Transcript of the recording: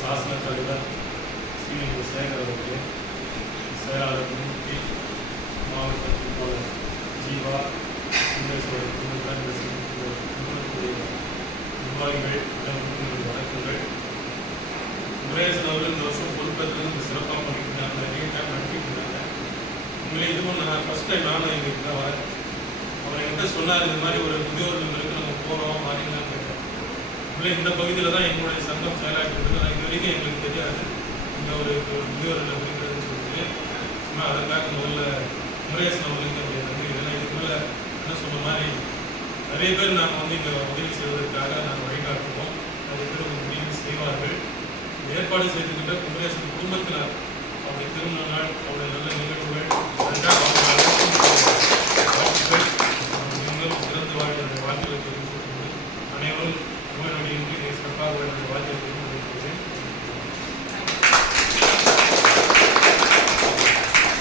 சாசன தலைவர் ஸ்ரீ சேகர் அவர்களே, செயலாளர் மூர்த்தி, மாவட்ட பொறுப்பாளர் ஜீவா, சுந்தரேஸ்வரர் நிர்வாகிகள், வணக்கங்கள். முருகேசன் அவர்கள் இந்த வருஷம் பொறுப்பேற்று சிறப்பாக பண்ணிக்கிறாங்க, நிறைய டைம் நடத்திக்கிறாங்க. உண்மையிலே இதுவும் நான் ஃபர்ஸ்ட் டைம் நானும் எங்களுக்கு வரேன். அவர் என்கிட்ட சொன்னார், இந்த மாதிரி ஒரு முதியோர்களுக்கு நம்ம போகிறோம் வரீங்களான்னு கேட்டேன். இந்த பகுதியில் தான் எங்களுடைய சங்கம் செயலாற்றுறது. இது வரைக்கும் எங்களுக்கு தெரியாது இந்த ஒரு முதியோர்கள் அப்படிங்கிறதுன்னு சொல்லிட்டு சும்மா அதற்காக முதல்ல முருகேசன் அவர்களுக்கு என்னுடைய நன்றி. இதெல்லாம் இதுக்கு மேலே என்ன சொன்ன மாதிரி நிறைய பேர் நாங்கள் இங்கே உதவி செய்வதற்காக நாங்கள் வழிகாட்டுவோம். நிறைய பேர் உதவி செய்வார்கள். ஏற்பாடு செய்துக்கிட்ட முருகேசன் குடும்பத்தினர் அவருடைய